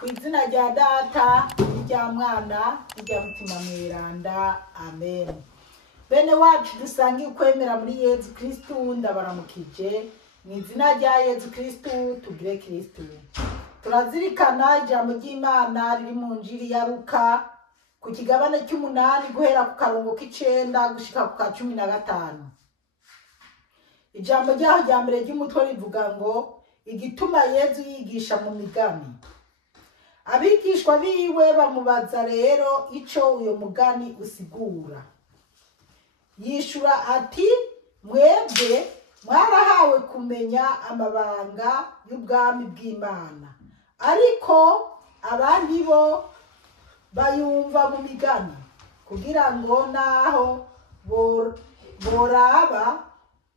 Kw'izina rya Data n'irya Mwana n'irya Mutima Mweranda, amen. Bene wacu dusangiye ukwemera muri Yezu Kristu, ndabaramukije mu izina rya Yezu Kristu. Tugire Kristu. Turazirikana ijambo ry'Imana riri mu Njiri ya Luka ku kigabane cy'8 guhera ku karongo k'9 gushika ku ka 15. Ijambo ryaho rya mbere ry'umutwe rivuga ngo igituma Yezu yigisha mu migani. Abigishwa biwe bamubaza rero ico uyo mugani usigura. Yishura ati, mwebwe mwarahawe kumenya amabanga y'ubwami bw'Imana, ariko abandi bo bayumva mu migani, kugira ngo naho boraba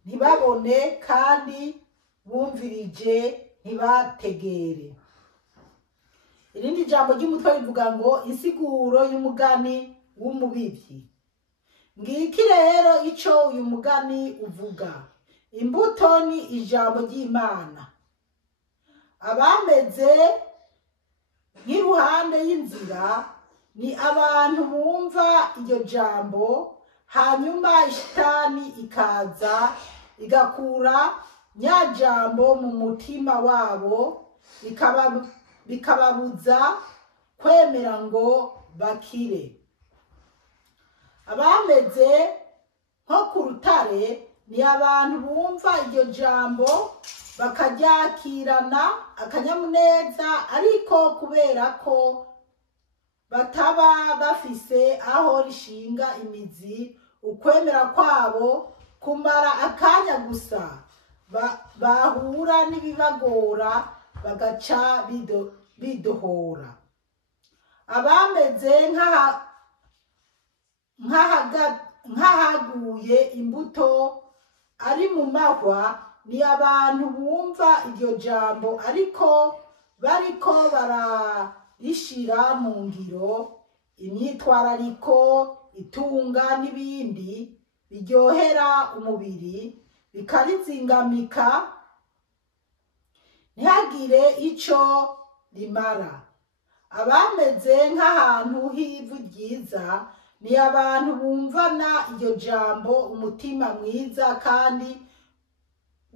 ntibabone, kandi bumvirije ntibategere. Irindi jambo ry'umutwe rivuga ngo insiguro y'umugani w'umubivyi. Ngiki rero ico uyu mugani uvuga. Imbuto ni ijambo ry'Imana. Abameze nk'iruhande y'inzira ni abantu bumva iryo jambo, hanyuma ishitani ikaza igakura nya jambo mu mutima wabo, bikababuza kwemera ngo bakire. Abameze nko ku rutare ni abantu bumva iryo jambo bakaryakirana akanyamuneza, ariko kubera ko bataba bafise aho rishinga imizi, ukwemera kwabo kumara akanya gusa, bahura n'ibibagora bagaca bidohora. Abameze nk'ahaguye imbuto ari mu mahwa ni abantu bumva iryo jambo, ariko bariko bararishira mu ngiro, imyitwarariko, itunga n'ibindi biryohera umubiri bikarizingamika, ntihagire ico rimara. Abameze nk'ahantu h'ivu ryiza ni abantu bumvana iryo jambo umutima mwiza kandi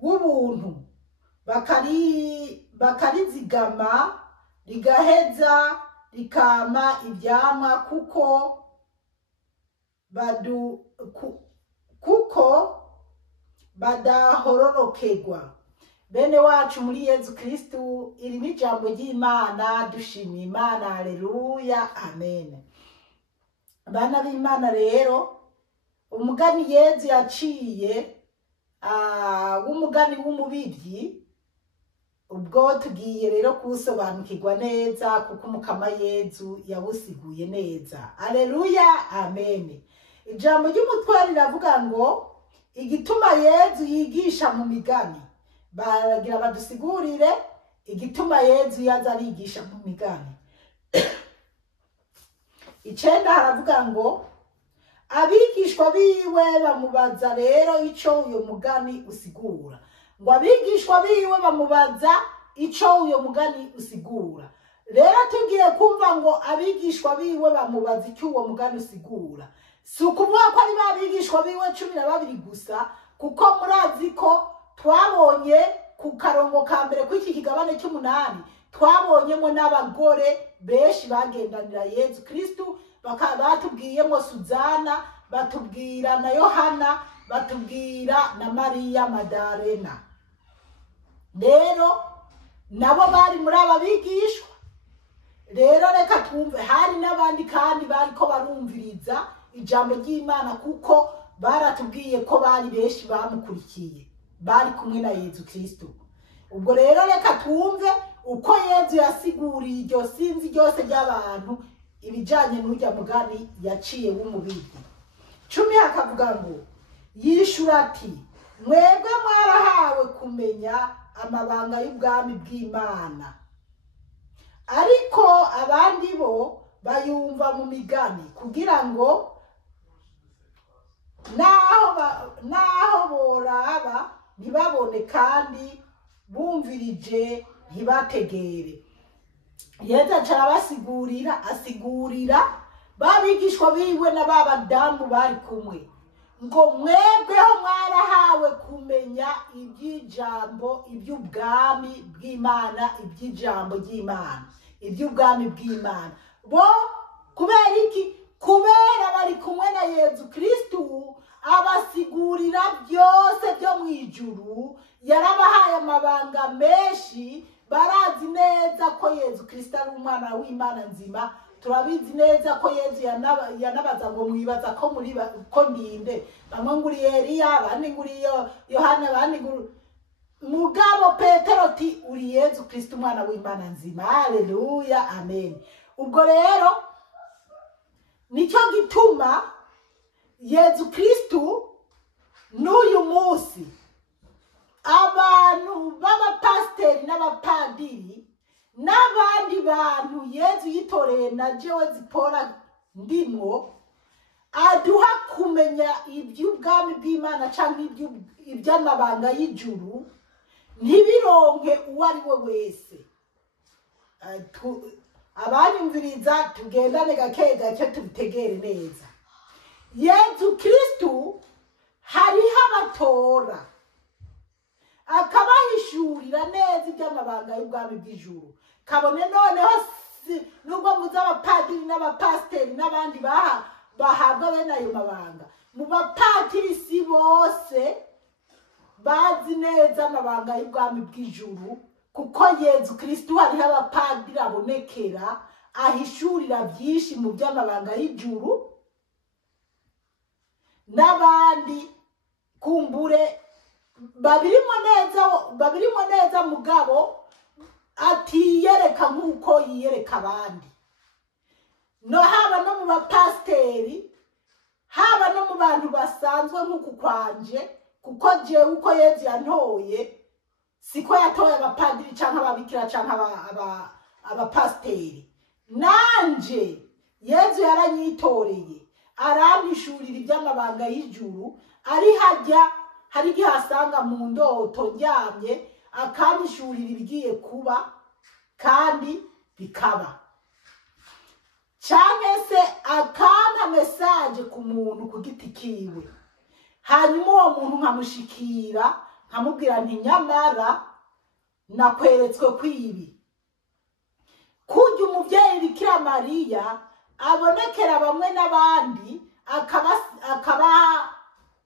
w'ubuntu, bakarizigama rigaheza rikama ivyamwa, kuko badahororokerwa. Bene wacu muri Yezu Kristu, iri ni jambo ry'Imana. Dushimye Imana, haleluya, amen. Bana b'Imana rero, umugani Yezu yaciye w'umugani w'umubivyi, ubwo tugiye rero kusobanukirwa neza, kuko umukama Yezu yawusiguye neza. Haleluya, amen. Ijambo ry'umutwe riravuga ngo igituma Yezu yigisha mu migani. Baragira badusigurire igituma Yezu yaza arigisha mu migani. 9 haravuga ngo abigishwa biwe bamubaza rero ico uyo mugani usigura. Ngo abigishwa biwe bamubaza ico uyo mugani usigura. Rero tugiye kumva ngo abigishwa biwe bamubaza icyo uwo mugani usigura, si ukuvuga ko ari babigishwa biwe 12 gusa, kuko murazi ko twabonye ku karongo ka mbere kw'iki kigabane cy'8 twabonyemo n'abagore benshi bagendanira Yezu Kristu, batubwiyemo Suzana, batubwira na Yohana, batubwira na Mariya Madarena. Rero nabo bari muri aba bigishwa. Rero reka twumve, hari n'abandi kandi bariko barumviriza ijambo ry'Imana, kuko baratubwiye ko bari benshi bamukurikiye, bari kumwe na Yezu Kristu. Ubwo rero reka twumve uko Yezu yasiguriye iryo sinzi ryose ry'abantu ibijanye n'urya mugani yaciye w'umubivyi. 10 hakavuga ngo yishura ati, mwebwe mwarahawe kumenya amabanga y'ubwami bw'Imana, ariko abandi bo bayumva mu migani, kugira ngo naho boraba ntibabone, kandi bumvirije ntibategere. Yesu acarabasigurira, asigurira babigishwa biwe na babadamu bari kumwe ngo mwebweho mwarahawe kumenya iby'ijambo, iby'ubwami bw'Imana, iby'ijambo ry'Imana, iby'ubwami bw'Imana. Bo kubera iki? Kubera bari kumwe na Yesu Kristu, abasigurira byose byo mu ijuru, yarabahaye amabanga menshi. Barazi neza ko Yesu Kristo ari umwana w'Imana nzima. Turabizi neza ko Yesu yanabaza ngo mwibaza ko muri ko ndinde, bamwe nguri Eliya, abandi nguri Yohana, abandi nguri mugabo Petero ati uri Yesu Kristo umwana w'Imana nzima. Haleluya, amen. Ubwo rero nicyo gituma Yesu Kristo n'uyu munsi abantu b'abapasiteri n'abapadiri n'abandi bantu Yesu yitoreye na jewe Zipora ndimwo, aduha kumenya iby'ubwami bw'Imana cyangwa iby'amabanga y'ijuru, ntibironke uwo ari we wese. Abanyumviriza tugendane gake gake tubitegere neza. Yesu Kristo hariho abatora akabahishurira neza iby'amabanga y'ubwami bw'ijuru. Kabone noneho nubwo muzi abapadiri n'abapasiteri n'abandi bahabwa bene ayo mabanga, mu bapadiri si bose bazi neza amabanga y'ubwami bw'ijuru, kuko Yesu Kristo hariho abapadiri abonekera ahishurira byinshi mu by'amabanga y'ijuru, n'abandi kumbure babirimo neza mugabo atiyereka nk'uko yiyereka abandi. No haba no mu bapasiteri, haba no mu bantu basanzwe nk'uku kwanje, kuko jewe uko Yesu yantoye siko yatoye abapadiri cyangwa ababikira cyangwa abapasiteri. Nanje Yesu yaranyitoreye arampishurira iby'amabanga y'ijuru, ari hari igihe asanga mu ndoto ndyamye akamishurira ibigiye kuba kandi bikaba, cyane se akampa mesaje ku muntu ku giti kiwe, hanyuma uwo muntu nkamushikira nkamubwira nti nyamara nakweretswe kwibi. Kurya umubyeyi Bikira Mariya abonekera bamwe n'abandi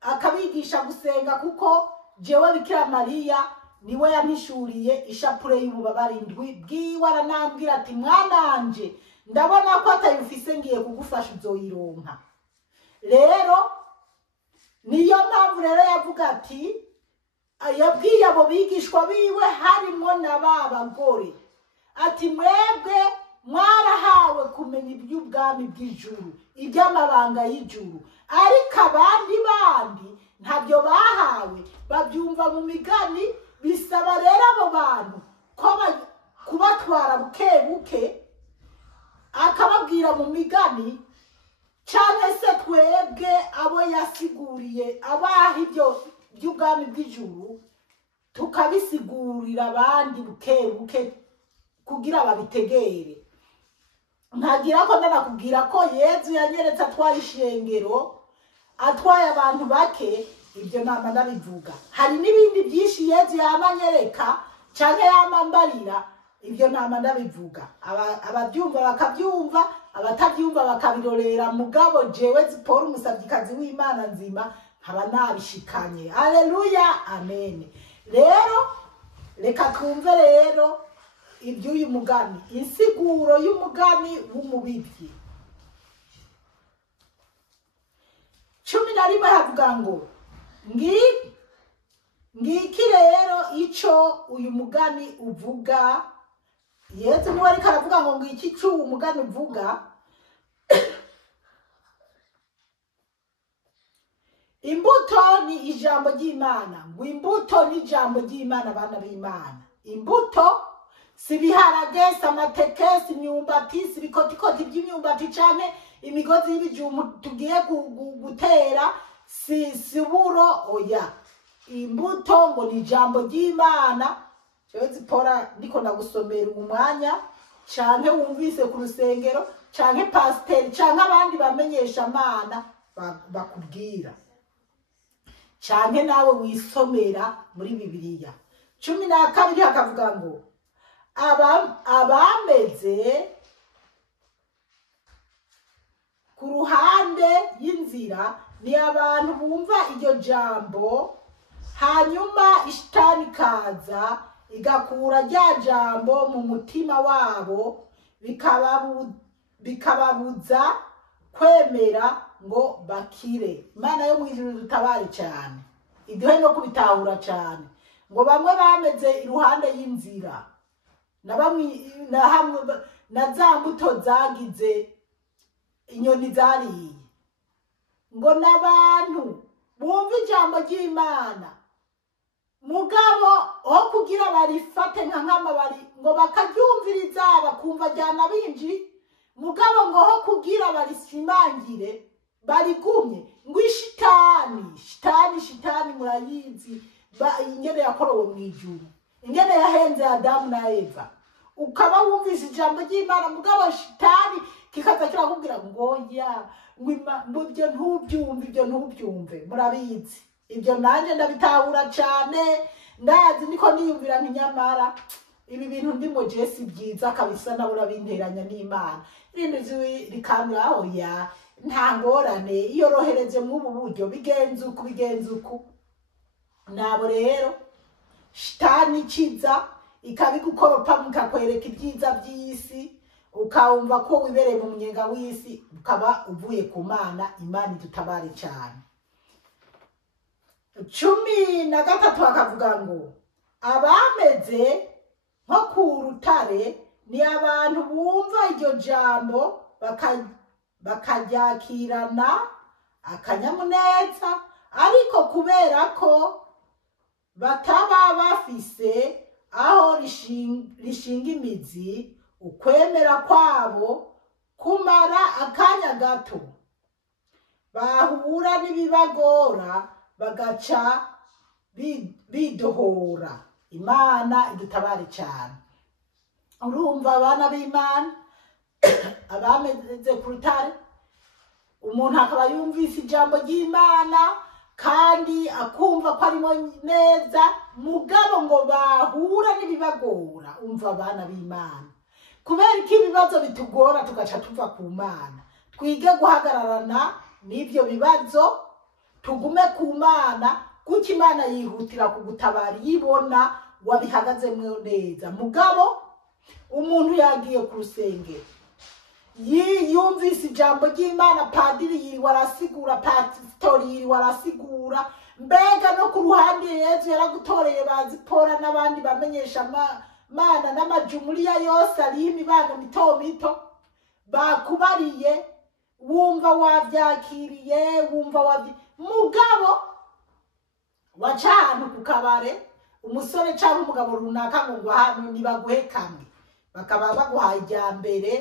akabigisha gusenga, kuko jewe Bikira Mariya niwe yampishuriye ishapure y'ububabare indwi bwiwe, aranambwira ati mwananje ndabona ko atayufise ngiye kugufasha uzoyironka. Rero niyo mpamvu rero yavuga ati, yabwiye abo bigishwa biwe harimo na bagore ati mwebwe mwarahawe kumenya iby'ubwami bw'ijuru, iby'amabanga y'ijuru, ariko abandi ntabyo bahawe, babyumva mu migani. Bisaba rero abo bantu ko kubatwara buke buke akababwira mu migani, cyane se twebwe abo yasiguriye abaha ibyo by'ubwami bw'ijuru tukabisigurira abandi buke buke kugira babitegere. Ntagira ko ndakubwira ko Yesu yanyeretse atwaye ishengero, atwaye abantu bake, ibyo nama ndabivuga. Hari n'ibindi byinshi Yesu yamanyereka cyane yamambarira, ibyo nama ndabivuga. Ababyumva bakabyumva, abatabyumva bakabirorera, mugabo jewe Zipora umusabyikazi w'Imana nzima nkaba nabishikanye. Haleluya, amen. Rero reka twumve rero iby'uyu mugani, insiguro y'umugani w'umubibyi. 11 havuga ngo ngiki rero ico uyu mugani uvuga. Yesu niwe ariko aravuga ngo ngiki cyo uyu mugani uvuga. Imbuto ni ijambo ry'Imana, ngo imbuto ni ijambo ry'Imana, abana b'Imana. Imbuto si biharage, si amateke, si imyumbati, si ibikotikoti by'imyumbati cyane imigozi y'ibijumbu tugiye gutera, si uburo, oya. Imbuto ngo ni ijambo ry'Imana. Jewe Zipora ndiko ndagusomera umwanya canke wumvise ku rusengero canke pasiteri canke abandi bamenyesha amana bakubwira canke nawe wisomera muri Bibiliya. 12 hakavuga ngo abameze ku ruhande y'inzira ni abantu bumva iryo jambo hanyuma ishitani kaza igakura rya jambo mu mutima wabo bikababuza kwemera ngo bakire. Imana yo mwijuru dutabare cyane iduhe no kubitahura cyane ngo bamwe bameze iruhande y'inzira na bamwe na hamwe na za mbuto zagize inyoni zariye ngo n'abantu bumva ijambo ry'Imana mugabo aho kugira barifate nka nk'amabari ngo bakaryumviriza bakumva jyana binji mugabo ngo aho kugira barisimangire barigumye ngo shitani murayizi ingene yakorowe mu ijuru ingene yahenze Adamu na Eva ukaba wumvise ijambo ry'Imana mugabo shitani kikaza kirakubwira ngo ya ibyo ntubyumve murabizi ibyo nanje ndabitahura cyane ndazi niko niyumvira ntinyamara ibi bintu ndimo Jesse byiza kabisa nabura binteranya n'Imana irindi rikambira aho ya nta ngorane iyo rohereje mu buryo bigenze uku nabo rero shitani kiza ikabigukoropa mukakwereka ibyiza by'isi ukawumva ko wibereye mu munyenga w'isi ukaba uvuye ku Mana. Imana idutabare cyane. 13 hakavuga ngo abameze nko ku rutare ni abantu bumva iryo jambo bakaryakirana akanyamuneza ariko kubera ko bataba bafise aho rishinga imizi ukwemera kwabo kumara akanya gato bahura n'ibibagora bagaca bidohora. Imana idutabare cyane. Urumva abana b'Imana abameze ku rutare umuntu akaba yumvise ijambo ry'Imana kandi akumva ko arimo neza mugabo ngo bahura n'ibibagora. Umva abana b'Imana kubera iki ibibazo bitugora tugaca tuva ku Mana twige guhagararana n'ibyo bibazo tugume ku Mana kuko Imana yihutira kugutabara yibona wabihagazemwe neza. Mugabo umuntu yagiye ku rusengero yumvise ijambo ry'Imana padiri yiri warasigura pastori yiri warasigura mbega no ku ruhande Yesu yaragutoreye bazipora n'abandi bamenyesha Mana n'amajumuliya yose ari imibano mito bakubariye wumva wavyakiriye wumva mugabo wacana ku kabare umusore cyangwa umugabo runaka ngo hano nibaguhe kamwe bakaba baguhaye ijyambere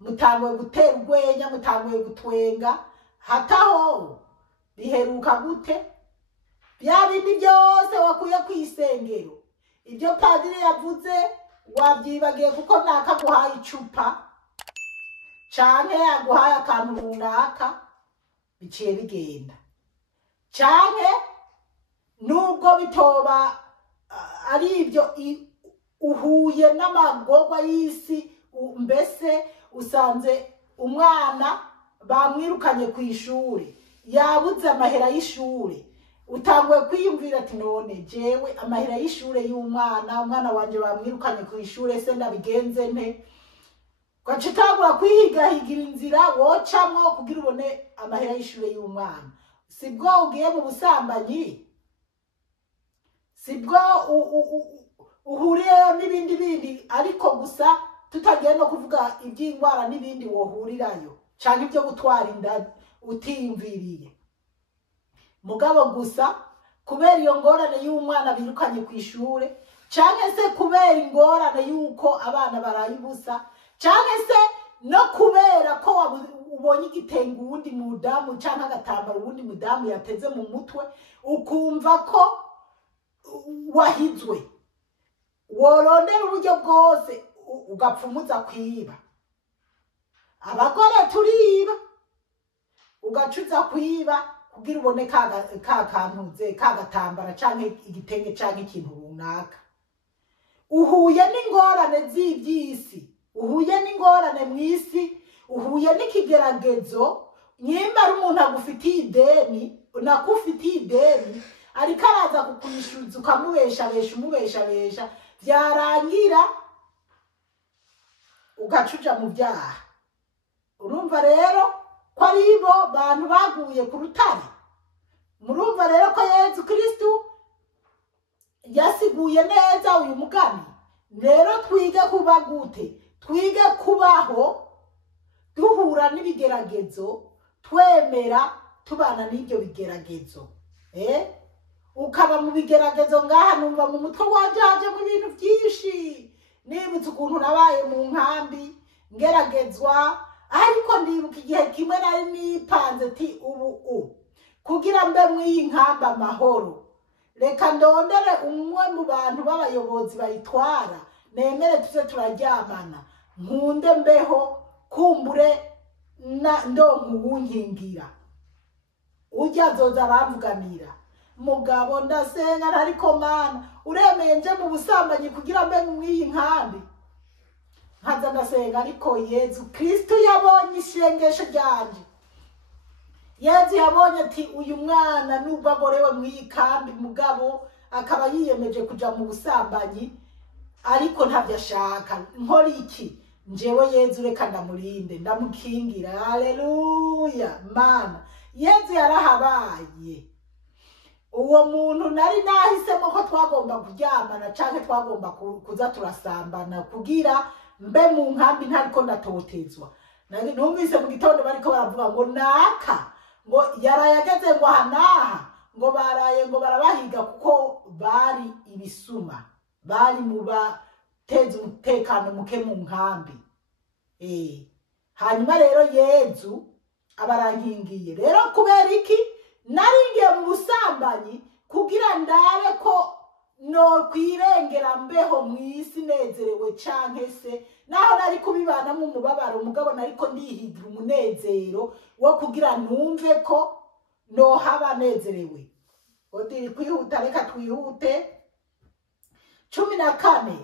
mutanguye gutera urwenya mutanguye gutwenga hataho biheruka gute bya bindi byose wakuye ku isengero ibyo padiri yavuze wabyibagiye kuko nakaguhaye icupa canke yaguhaye akantu runaka biciye bigenda canke nubwo bitoba ari ibyo uhuye n'amagorwa y'isi mbese usanze umwana bamwirukanye ku ishuri yabuze amahera y'ishuri utangwe kwiyumvira ati none jewe amahera y'ishure umwana wanje bamwirukanye ku ishure se ndabigenze nte kwacitagura kwihigahigira inzira wocamwo kugira ubone amahera y'ishure y'umwana sibwo ugiye mu busambanyi sibwo uhuriyeyo n'ibindi ariko gusa tutagiye no kuvuga iby'indwara n'ibindi wohurirayo cyane ibyo gutwara inda utiyumviriye mugabo gusa kubera iyo ngorane y'umwana birukanye ku ishure cyane se kubera ingorane y'uko abana barayibusa cyane se no kubera ko ubonye igitenge uwundi mudamu cyangwa agatambara uwundi mudamu yateze mu mutwe ukumva ko wahizwe worondera uburyo bwose ugapfumuza kwiba. Abagore turiba ugacuza kwiba kugira ubone ka kantuze kagatambara canke igitenge canke ikintu runaka. Uhuye n'ingorane z'ivyisi, uhuye n'ingorane mw'isi, uhuye n'ikigeragezo, nyimba ari umuntu agufitiye ideni, nakufitiye ideni, ariko araza kukurishuza umubeshabesha, vyarangira ugacuja mu vyaha. Urumva rero ko aribo bantu baguye ku rutare. Murumva rero ko Yezu Kristu yasiguye neza uyu mugani. Rero twige kuba gute? Twige kubaho duhura n'ibigeragezo, twemera tubana n'ibyo bigeragezo. Ukaba mu bigeragezo ngaha numva mu mutwe wajaje mu bintu byinshi. Nibutse ukuntu nabaye mu nkambi ngeragezwa, ariko ndibuka igihe kimwe nari nipanze ti ubu kugira mbe mw'iyi nkamba amahoro, reka ndondere umwe mu bantu b'abayobozi bayitwara, nemere tuze turaryamana, nkunde mbeho, kumbure ndonka uwunkingira, urya azoza aramvuganira. Mugabo ndasenga ariko Mana uremeye nje mu busambanyi kugira mbe mw'iyi nkambi. Nkaza ndasenga ariko Yezu Kristu yabonye ishengesho ryanje. Yezu yabonye ati uyu mwana nubwo agorewe mw'iyi kambi, mugabo akaba yiyemeje kuja mu busambanyi, ariko ntavyo ashaka. Nkora iki? Njewe Yezu reka ndamurinde, ndamukingira. Haleluya Mana. Yezu yarahabaye. Uwo muntu nari nahisemo ko twagomba kuryamana canke twagomba kuza turasambana kugira mbe mu nkambi ntariko ndatotezwa. Numvise mu gitondo bariko baravuga ngo naka ngo yarayageze ngo hanaha ngo baraye ngo barabahiga kuko bari ibisuma, bari mu bateza umutekano muke mu nkambi. Hanyuma rero Yezu abarankingiye. Rero kubera iki naringiye mu busambanyi kugira ndabe ko no kwirengera mbeho mw'isi nezerewe canke se naho nari kubibanamo umubabaro, mugabo nariko ndihigira umunezero wo kugira numve ko no haba nezerewe. Odiri kwihuta, reka twihute. 14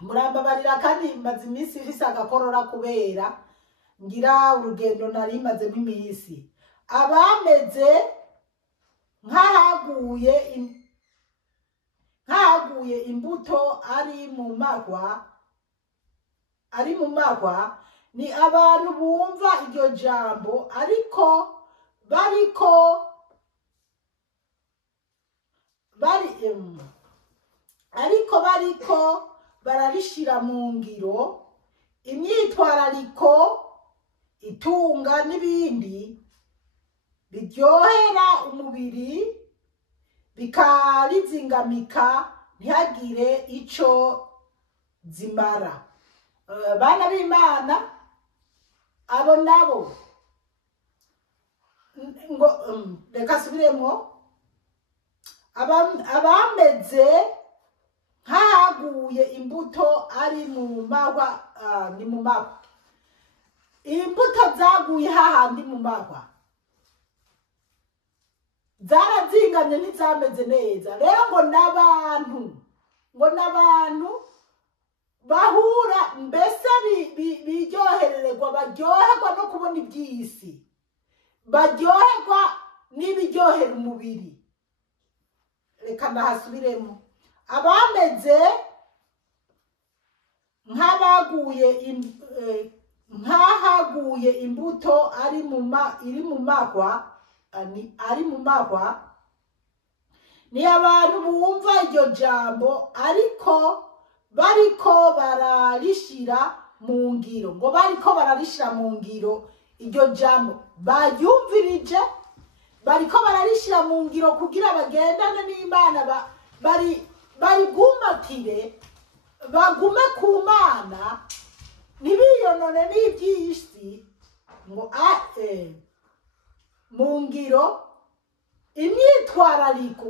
murambabarira kandi maze iminsi ifise agakorora kubera ngira urugendo nari mazemo iminsi. Abameze nkahaguye imbuto ari mu magwa, ni abantu bumva iryo jambo ariko bariko bararishira mu ngiro, imyitwarariko, itunga n'ibindi biryohera umubiri bikarizingamika ntihagire ico zimara. Bana b'Imana, abo nabo ngo reka subiremo, abameze nkahaguye imbuto ari mu mahwa, ni mu mahwa. Imbuto zaguye hahandi mu mahwa zarazingamye ntizameze neza. Rero ngo n'abantu bahura mbese biryohererwa, baryoherwa no kubona iby'isi, baryoherwa n'ibiryohera umubiri. Reka ndahasubiremo. Abameze nkahaguye imbuto iri mu mahwa, ni abantu bumva iryo jambo ariko bariko bararishira mu ngiro. Ngo bariko bararishira mu ngiro iryo jambo bayumvirije, bariko bararishira mu ngiro kugira bagendane n'Imana, barigumatire, bagume ku Mana, ntibiyonone n'iby'isi. Ngo mu ngiro imyitwarariko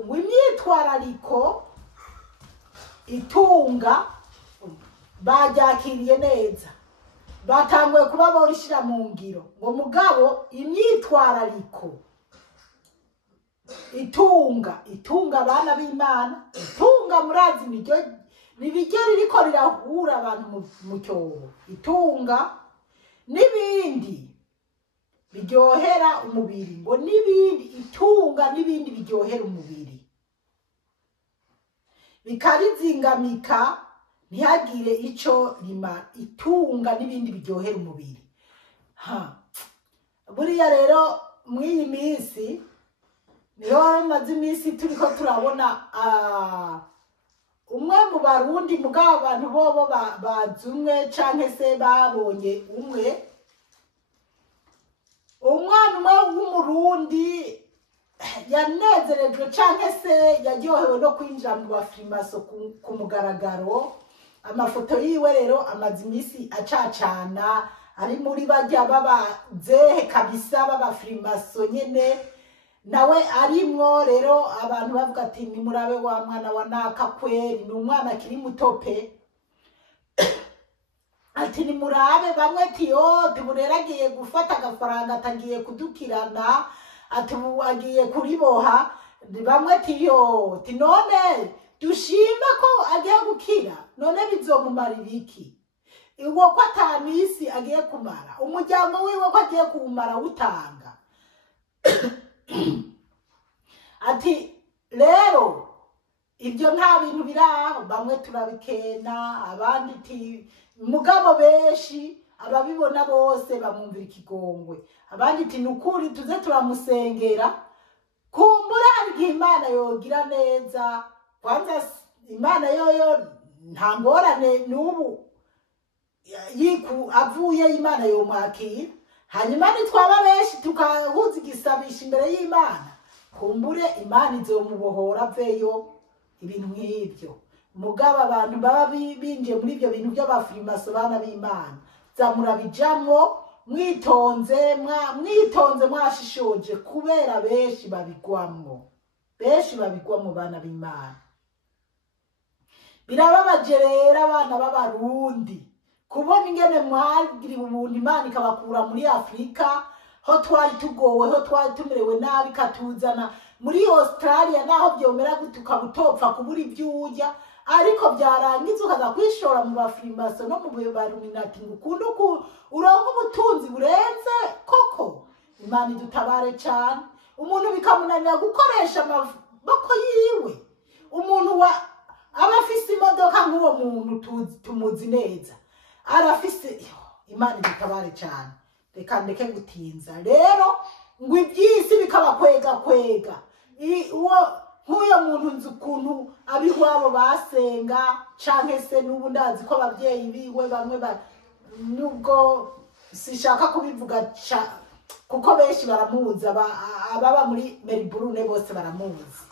itunga baryakiriye neza, batanguye kuba borishira mu ngiro, ngo mugabo imyitwarariko itunga abana b'Imana, itunga murazi nibiryo ririko rirahura abantu mu cyobo, itunga n'ibindi biryohera umubiri, ngo n'ibindi itunga n'ibindi biryohera umubiri bikarizingamika ntihagire ico rima, itunga n'ibindi biryohera umubiri. Buriya rero mw'iyi minsi niho maze iminsi turiko turabona umwe mu Barundi, mugabo abantu bobo bazumwe canke se babonye umwana umwe w'umurundi yanezerejwe canke se yaryohewe no kwinjira mu bafrimaso ku mugaragaro. Amafoto yiwe rero amaze iminsi acacana, ari muri barya babazehe kabisa b'abafrimaso nyene, nawe arimwo. Rero abantu bavuga ati nimurabe wa mwana wa naka kweri, ni umwana akiri muto pe. Ati nimurabe, bamwe tiyo tiburera agiye gufata agafaranga atagiye kudukirana, ati agiye kuriboha. Bamwe tiyo tinone dushime ko agiye gukira, none bizomumarira iki? Uwo ko atamisi agiye kumara, umuryango wiwe ko agiye kuwumara wutanga. Ati rero ibyo nta bintu biraho, bamwe turabikena, abandi ti mugabo benshi ababibona bose bamwumvira ikigongwe, abandi ti nukuri tuze turamusengera, kumbura hari Imana yogira neza. Kwanza Imana yoyo nta ngorane n'ubu yiku avuye, Imana yomwakira. Hanyuma nitwaba benshi tukahuza igisabisha imbere y'Imana, kumbure Imana izomubohora aveyo ibintu nk'ibyo. Mugabo abantu baba binjiye muri ibyo bintu by'abafrimaso bana b'Imana, zamurabijamwo mwitonze mwashishoje, kubera benshi babigwamwo bana b'Imana. Birababaje rero abana b'Abarundi kubona ingene mwagiriwe ubuntu Imana ikabakura muri Afrika, ho twari tugowe, ho twari tumerewe nabi, katuzana muri Australia naho byomera gutuka butopfa kubura ibyujya, ariko byarangiza ukaza kwishora mu bafrimaso no mu Baruminati ngukunda uronka ubutunzi burenze koko. Imana idutabare cyane. Umuntu bikamunanira gukoresha amaboko yiwe, umuntu abafise imodoka nk'uwo muntu tumuzi neza arafise. Imana idutabare cyane. Reka ndeke gutinza rero, ngo ibyisi bikabakwega nk'uyo muntu nzi ukuntu ab'iwabo basenga, canke se n'ubu ndazi ko ababyeyi biwe bamwe nubwo sishaka kubivuga kuko benshi baramuzi, ababa muri Melbourne bose baramuzi.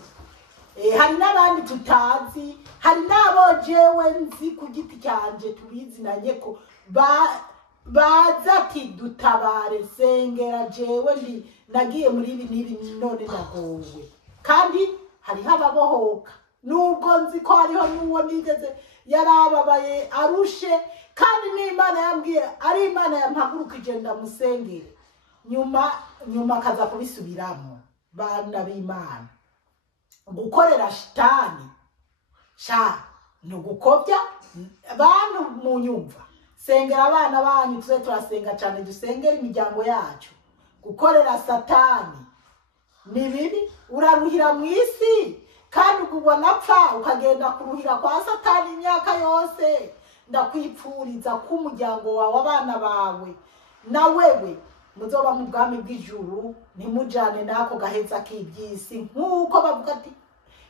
Hari n'abandi tutazi, hari n'abo jewe nzi ku giti cyanje tubizinanye ko baza ati dutabare, sengera jewe nagiye muri ibi n'ibi none ndagowe. Kandi hariho ababohoka, nubwo nzi ko hariho n'uwo nigeze yarababaye arushe, kandi n'Imana yambwiye ari Imana yampagurukije ndamusengere, nyuma akaza kubisubiramo. Bana b'Imana, gukorera shitani no gukobya abantu mu nyumva. Sengera abana banyu, tuze turasenga cyane, dusengera imiryango yacu. Gukorera satani ni bibi, uraruhira mu isi kandi ugubwa napfa ukagenda kuruhira kwa satani imyaka yose. Ndakwipfuriza ko umuryango wawe, abana bawe na wewe muzoba mu bwami bw'ijuru, nimujane nako gaheza k'ibyisi. Nk'uko bavuga ati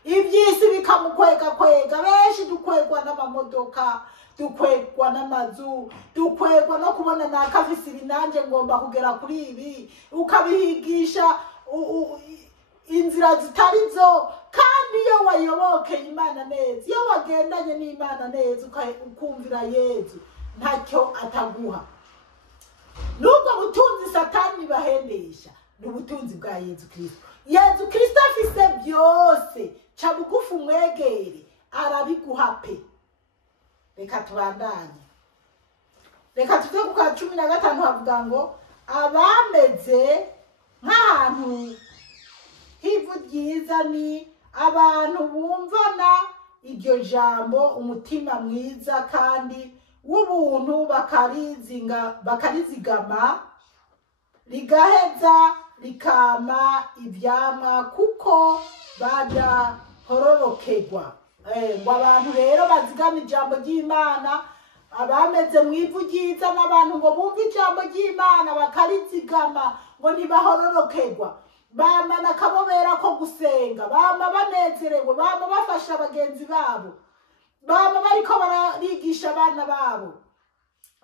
ibyisi bikamukwega, benshi dukwegwa n'amamodoka, dukwegwa n'amazu, dukwegwa no kubona nakafise ibinanje ngomba kugera kuri ibi, ukabihigisha inzira zitari zo. Kandi iyo wayobokeye Imana neza, iyo wagendanye n'Imana neza, ukumvira Yezu, ntacyo ataguha. Nubwo butunzi satani bahendesha, n'ubutunzi bwa Yezu Kristo. Yezu Kristo afise byose, ca bugufi umwegere, arabiguha pe. Reka tubandanye. Reka tuze ku kwa 15 havuga ngo abameze nk'ahantu h'ivu ryiza ni abantu bumvana iryo jambo umutima mwiza kandi w'ubuntu bakarizigama rigaheza rikama ivyamwa kuko badahororokerwa. Ngo abantu rero bazigama ijambo ry'Imana, abameze mu ivu ryiza n'abantu ngo bumve ijambo ry'Imana bakarizigama ngo ntibahororokerwa. Bama nakabobera ko gusenga, bama banezerewe, bama bafasha abagenzi babo, bama bariko barigisha abana babo.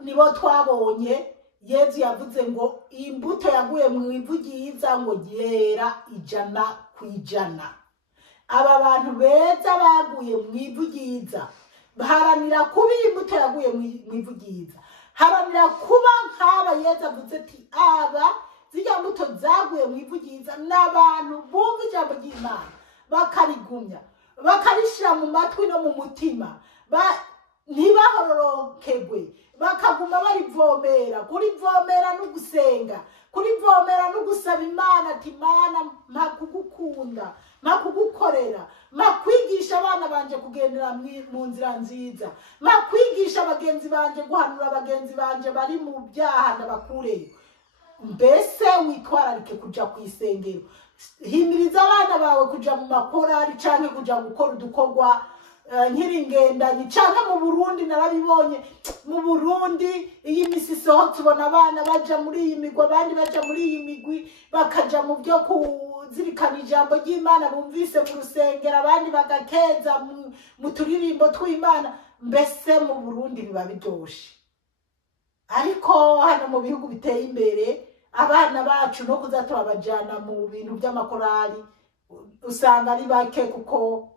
Nibo twabonye Yesu yavuze ngo imbuto yaguye mu ivu ryiza ngo yera 100%. Aba bantu beza baguye mu ivu ryiza baharanira kuba imbuto yaguye mu ivu ryiza, haranira kuba nk'aba Yesu avuze ati aba zirya mbuto zaguye mu ivu ryiza n'abantu bumva ijambo ry'Imana bakarigumya bakarishira mu matwi no mu mutima, ntibahororokerwe, bakaguma barivomera, kurivomera no gusenga, kurivomera no gusaba Imana ati Mana mpa kugukunda, mpa kugukorera, mpa kwigisha abana banje kugendera mu nzira nziza, mpa kwigisha abagenzi banje, guhanura abagenzi banje bari mu byaha ndabakureyo. Mbese witwararike kuja kwisengero, himiriza abana bawe kuja mu makorari canke kuja gukora udukorwa nkiringendanye canke mu Burundi. Narabibonye mu Burundi iyi misi sohotse ubona abana baja muri iyi migwi, abandi baja muri iyi migwi bakaja mu byo kuzirikana ijambo ry'Imana bumvise mu rusengero, abandi bagakeza mu turirimbo tw'Imana. Mbese mu Burundi biba biryoshe, ariko hano mu bihugu biteye imbere abana bacu no kuza turabajana mu bintu by'amakorali usanga ari bake kuko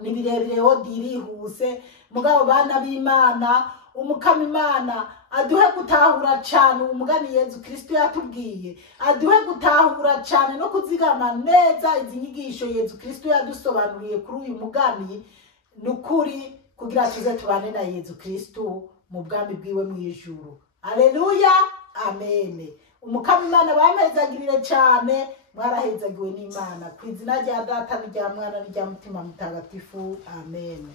ni birebire ho dirihuse. Mugabo bana b'Imana, umukama Imana aduhe gutahura cyane umugani Yesu Kristo yatubwiye, aduhe gutahura cyane no kuzigama neza izi nyigisho Yesu Kristo yadusobanuriye kuri uyu mugani, nukuri kugira tuze tubane na Yesu Kristo mu bwami bwiwe mu ijuru. Haleluya, amen. Umukama Imana bamezagirire cyane, mwarahezagiwe n'Imana. Ku izina rya Data n'irya Mwana n'irya Mutima Mutagatifu, amen.